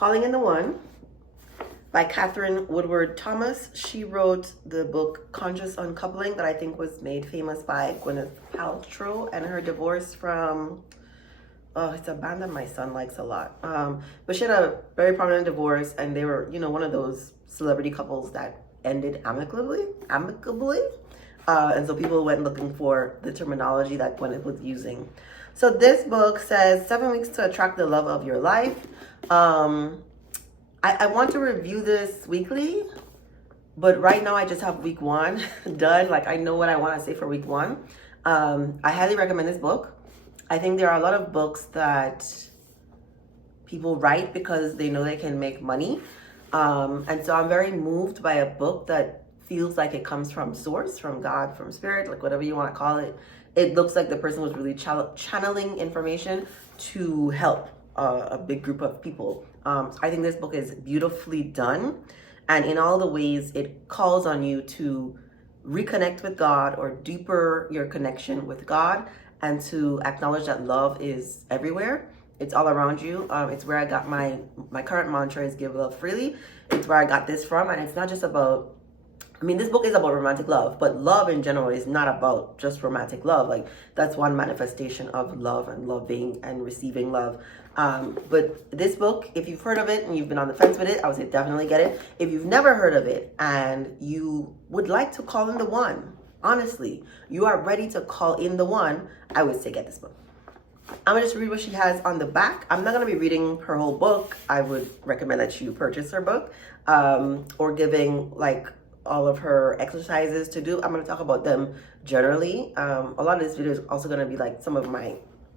Calling in the One by Catherine Woodward Thomas. She wrote the book Conscious Uncoupling that I think was made famous by Gwyneth Paltrow, and her divorce from, oh, it's a band that my son likes a lot. But she had a very prominent divorce, and they were, one of those celebrity couples that ended amicably. And so people went looking for the terminology that Gwyneth was using. So this book says 7 weeks to attract the love of your life. I want to review this weekly, but right now I just have week 1 done. Like, I know what I want to say for week 1. I highly recommend this book. I think there are a lot of books that people write because they know they can make money. And so I'm very moved by a book that feels like it comes from source, from God, from spirit, like whatever you want to call it. It looks like the person was really channeling information to help a big group of people. I think this book is beautifully done, and in all the ways it calls on you to reconnect with God or deeper your connection with God, and to acknowledge that love is everywhere. It's all around you. It's where I got my current mantra is give love freely. It's where I got this from, and it's not just about, this book is about romantic love, but love in general is not about just romantic love. Like, that's one manifestation of love and loving and receiving love. But this book, if you've heard of it and you've been on the fence with it, I would say definitely get it. If you've never heard of it and you would like to call in the one, honestly, you are ready to call in the one, I would say get this book. I'm gonna just read what she has on the back. I'm not gonna be reading her whole book. I would recommend that you purchase her book, or giving like all of her exercises to do. I'm going to talk about them generally. A lot of this video is also going to be like some of my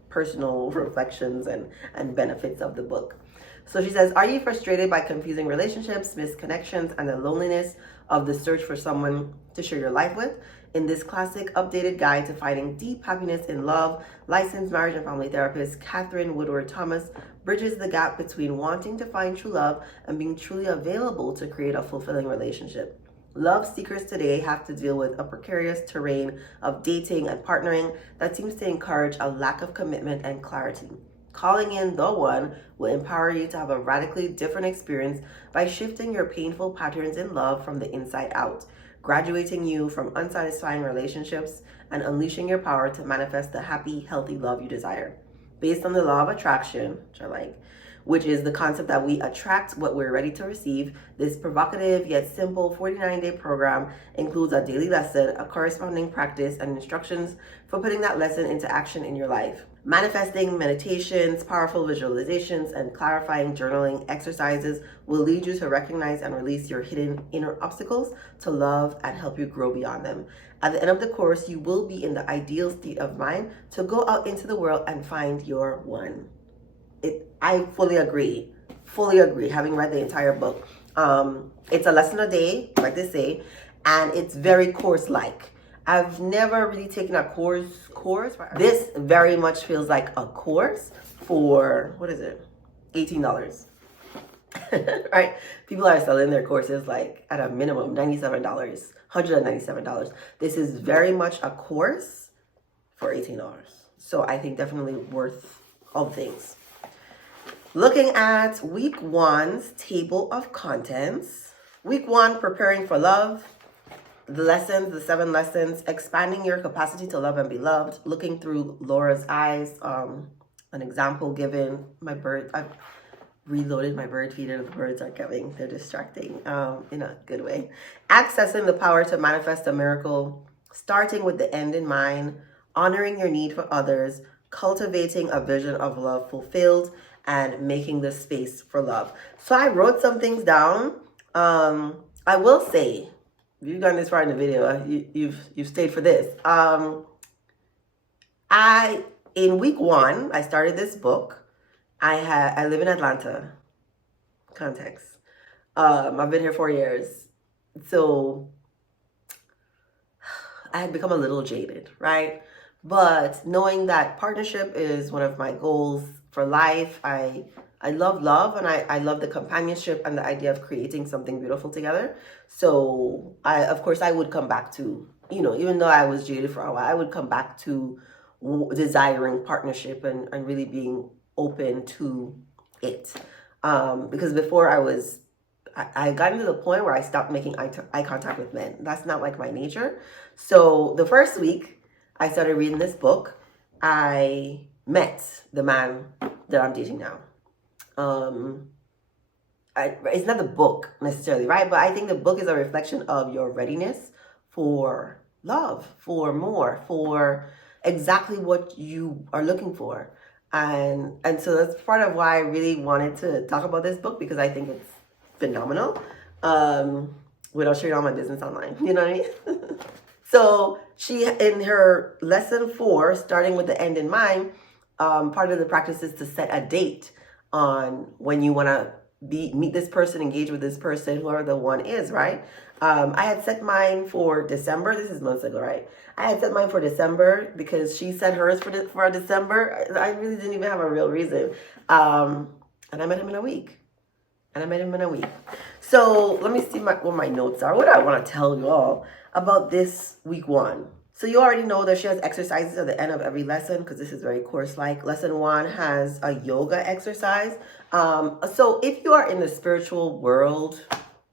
personal reflections and benefits of the book. So she says, are you frustrated by confusing relationships, misconnections, and the loneliness of the search for someone to share your life with? In this classic updated guide to finding deep happiness in love, licensed marriage and family therapist Catherine Woodward Thomas bridges the gap between wanting to find true love and being truly available to create a fulfilling relationship. Love seekers today have to deal with a precarious terrain of dating and partnering that seems to encourage a lack of commitment and clarity. Calling in the one will empower you to have a radically different experience by shifting your painful patterns in love from the inside out, graduating you from unsatisfying relationships and unleashing your power to manifest the happy, healthy love you desire. Based on the law of attraction, which is the concept that we attract what we're ready to receive, this provocative yet simple 49-day program includes a daily lesson, a corresponding practice, and instructions for putting that lesson into action in your life. Manifesting meditations, powerful visualizations, and clarifying journaling exercises will lead you to recognize and release your hidden inner obstacles to love and help you grow beyond them. At the end of the course, you will be in the ideal state of mind to go out into the world and find your one. I fully agree, having read the entire book. It's a lesson a day, like they say, and it's very course-like. I've never really taken a course. This very much feels like a course for, what is it? $18. Right? People are selling their courses like at a minimum $97, $197. This is very much a course for $18. So I think definitely worth all the things. Looking at week 1's table of contents. Week 1, preparing for love. The lessons, the 7 lessons, expanding your capacity to love and be loved. Looking through Laura's eyes. An example given. My bird, I've reloaded my bird feeder. The birds are coming. They're distracting in a good way. Accessing the power to manifest a miracle. Starting with the end in mind. Honoring your need for others. Cultivating a vision of love fulfilled. And making the space for love. So I wrote some things down. I will say, if you've gotten this far in the video, you've stayed for this. In week 1, I started this book. I live in Atlanta. Context. I've been here 4 years. So I had become a little jaded, right? But knowing that partnership is one of my goals for life, I love love, and I love the companionship and the idea of creating something beautiful together. So of course I would come back to, even though I was jaded for a while, I would come back to desiring partnership and really being open to it. Because before I got into the point where I stopped making eye contact with men. That's not like my nature. So the first week I started reading this book, I met the man that I'm dating now. It's not the book necessarily, right? But I think the book is a reflection of your readiness for love, for more, for exactly what you are looking for. And so that's part of why I really wanted to talk about this book, because I think it's phenomenal. Without sharing all my business online, you know what I mean? So she, in her lesson 4, starting with the end in mind, part of the practice is to set a date on when you want to meet this person, engage with this person, whoever the one is, right? I had set mine for December. This is months ago, right? I had set mine for December because she set hers for December. I really didn't even have a real reason. And I met him in a week. So let me see what my notes are. What do I want to tell you all about this week 1? So you already know that she has exercises at the end of every lesson, because this is very course-like. Lesson 1 has a yoga exercise. So if you are in the spiritual world,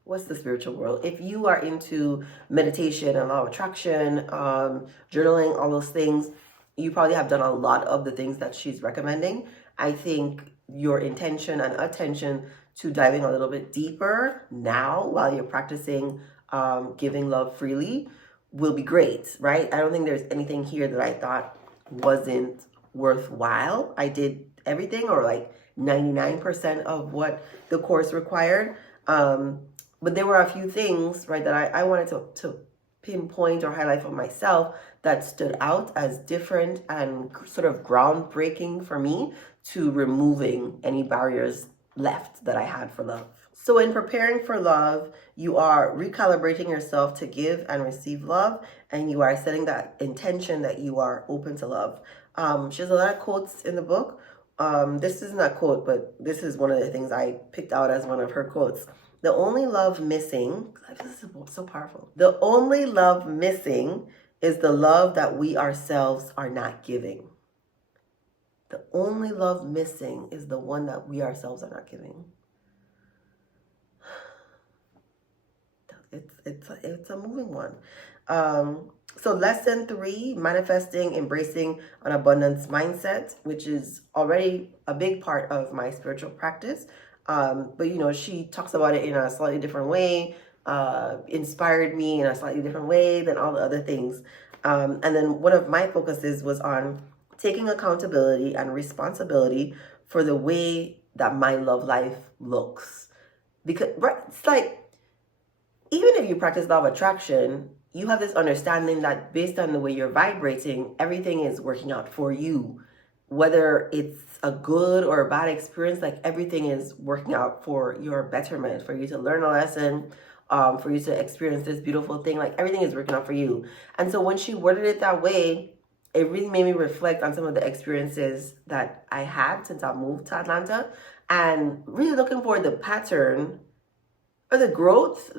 what's the spiritual world? If you are into meditation and law of attraction, journaling, all those things, you probably have done a lot of the things that she's recommending. I think your intention and attention to diving a little bit deeper now while you're practicing giving love freely will be great, right? I don't think there's anything here that I thought wasn't worthwhile. I did everything, or like 99% of what the course required. But there were a few things, right, that I wanted to pinpoint or highlight for myself that stood out as different and sort of groundbreaking for me to removing any barriers left that I had for love. So in preparing for love, you are recalibrating yourself to give and receive love, and you are setting that intention that you are open to love. She has a lot of quotes in the book. This isn't a quote, but this is one of the things I picked out as one of her quotes. The only love missing, this is so powerful. The only love missing is the love that we ourselves are not giving. The only love missing is the one that we ourselves are not giving. It's a moving one. So lesson 3, manifesting, embracing an abundance mindset, which is already a big part of my spiritual practice. But you know, she talks about it in a slightly different way, inspired me in a slightly different way than all the other things. And then one of my focuses was on taking accountability and responsibility for the way that my love life looks. Because it's like, even if you practice law of attraction, you have this understanding that based on the way you're vibrating, everything is working out for you. Whether it's a good or a bad experience, like everything is working out for your betterment, for you to learn a lesson, for you to experience this beautiful thing, like everything is working out for you. And so when she worded it that way, it really made me reflect on some of the experiences that I had since I moved to Atlanta, and really looking for the pattern or the growth,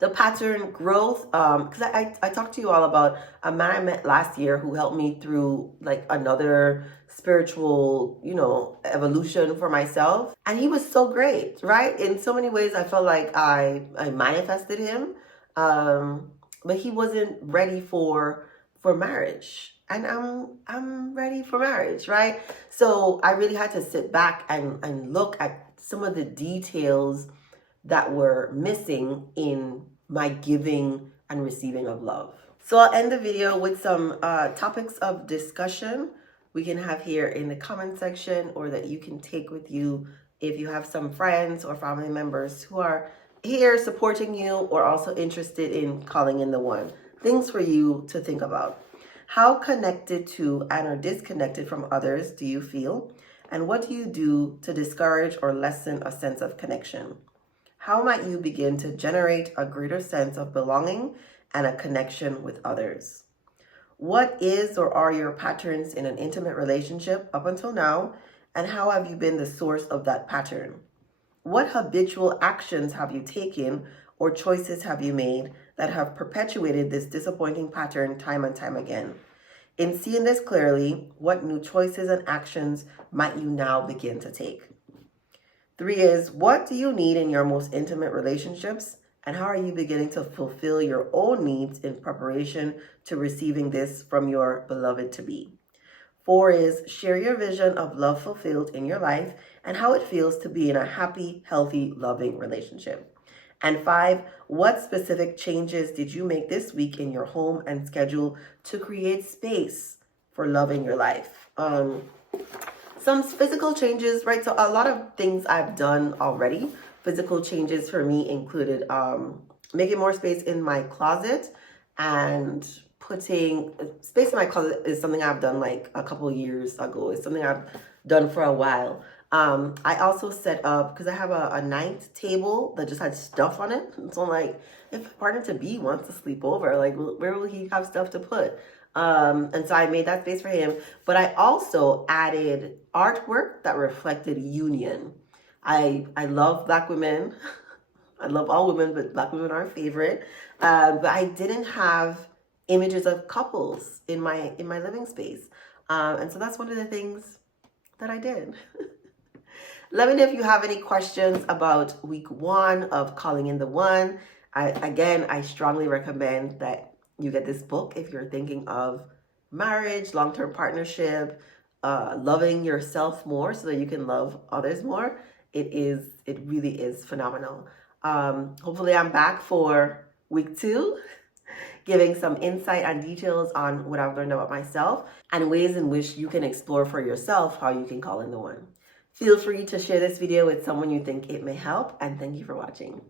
because I talked to you all about a man I met last year who helped me through like another spiritual, evolution for myself. And he was so great, right? In so many ways, I felt like I manifested him, but he wasn't ready for marriage. And I'm ready for marriage, right? So I really had to sit back and look at some of the details that were missing in my giving and receiving of love. So I'll end the video with some topics of discussion we can have here in the comment section, or that you can take with you if you have some friends or family members who are here supporting you or also interested in calling in the one. Things for you to think about. How connected to and or disconnected from others do you feel? And what do you do to discourage or lessen a sense of connection? How might you begin to generate a greater sense of belonging and a connection with others? What is or are your patterns in an intimate relationship up until now, and how have you been the source of that pattern? What habitual actions have you taken or choices have you made that have perpetuated this disappointing pattern time and time again? In seeing this clearly, what new choices and actions might you now begin to take? 3 is, what do you need in your most intimate relationships? And how are you beginning to fulfill your own needs in preparation to receiving this from your beloved to be? 4 is, share your vision of love fulfilled in your life and how it feels to be in a happy, healthy, loving relationship. And 5, what specific changes did you make this week in your home and schedule to create space for loving your life? Some physical changes, right? So a lot of things I've done already. Physical changes for me included making more space in my closet, and putting space in my closet is something I've done like a couple years ago. It's something I've done for a while. I also set up, because I have a night table that just had stuff on it. So I'm like, if a partner to be wants to sleep over, like, where will he have stuff to put? And so I made that space for him. But I also added artwork that reflected union. I love Black women. I love all women, but Black women are a favorite. But I didn't have images of couples in my living space. And so that's one of the things that I did. Let me know if you have any questions about week 1 of Calling in the One. I strongly recommend that you get this book if you're thinking of marriage, long-term partnership, loving yourself more so that you can love others more. It really is phenomenal. Hopefully I'm back for week 2, giving some insight and details on what I've learned about myself and ways in which you can explore for yourself how you can call in the one. Feel free to share this video with someone you think it may help, and thank you for watching.